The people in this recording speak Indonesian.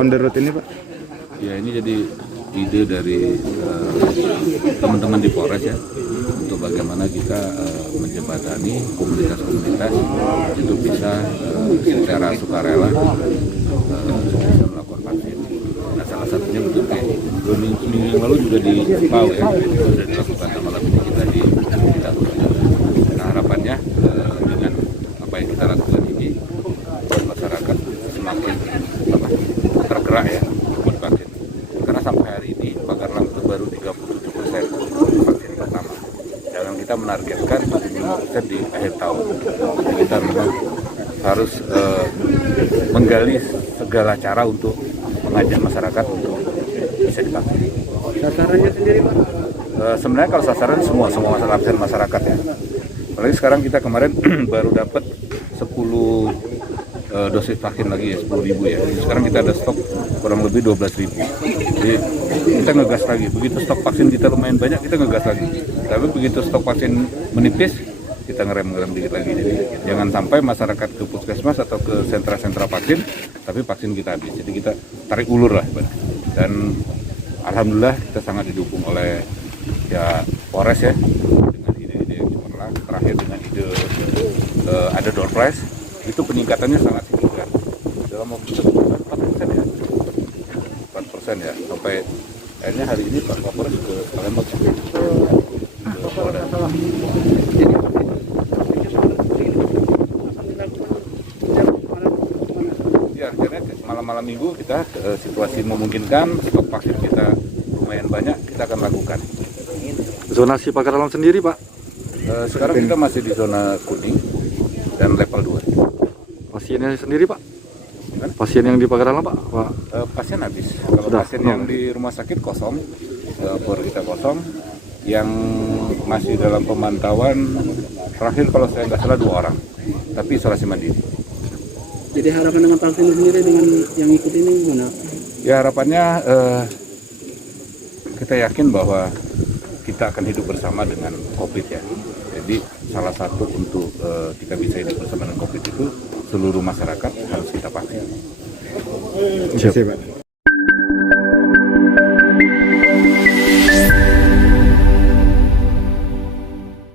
on the road ini Pak? Ya, ini jadi ide dari teman-teman di Polres ya, untuk bagaimana kita menjembatani komunitas-komunitas itu bisa secara sukarela bisa melakukan vaksin. Nah, salah satunya bentuk kayak minggu yang lalu juga di Pau ya, sudah dilakukan. Malam ini kita di kita. Nah, harapannya dengan apa yang kita lakukan ini, masyarakat semakin tergerak ya untuk vaksin. Karena sampai hari ini Pagarlang itu baru 37% vaksin pertama. Dan kita menargetkan 75% di akhir tahun. Jadi kita memang harus menggali segala cara untuk mengajak masyarakat untuk bisa divaksin. Sasarannya sendiri Pak? Sebenarnya kalau sasaran semua masyarakat ya. Apalagi sekarang kita kemarin baru dapat 10 dosis vaksin lagi ya, 10.000 ya. Sekarang kita ada stok kurang lebih 12.000. Jadi kita ngegas lagi. Begitu stok vaksin kita lumayan banyak, kita ngegas lagi. Tapi begitu stok vaksin menipis, kita ngerem dikit lagi. Jadi jangan sampai masyarakat ke puskesmas atau ke sentra-sentra vaksin, tapi vaksin kita habis. Jadi kita tarik ulur lah. Dan alhamdulillah kita sangat didukung oleh ya Polres ya, dengan ide-ide yang cemerlang. Terakhir dengan ide ada door prize, itu peningkatannya sangat signifikan. Dalam waktu 4% ya. 4% ya, sampai akhirnya hari ini Pak Kapolres ke Palembang. Ya, akhirnya malam-malam minggu kita situasi memungkinkan, stok vaksin kita lumayan banyak, kita akan lakukan. Zonasi Pagarlang sendiri Pak? Sekarang kita masih di zona kuning dan level 2. Pasiennya sendiri Pak? Pasien yang di Pagarlang Pak? Pasien habis. Kalau Sudah, pasien yang di rumah sakit kosong, bor kita kosong. Yang masih dalam pemantauan terakhir kalau saya nggak salah 2 orang, tapi isolasi mandiri. Jadi harapan dengan vaksin sendiri dengan yang ikut ini gimana? Ya, harapannya kita yakin bahwa kita akan hidup bersama dengan COVID ya. Jadi salah satu untuk kita bisa hidup bersama dengan COVID itu seluruh masyarakat harus kita vaksin. Siap.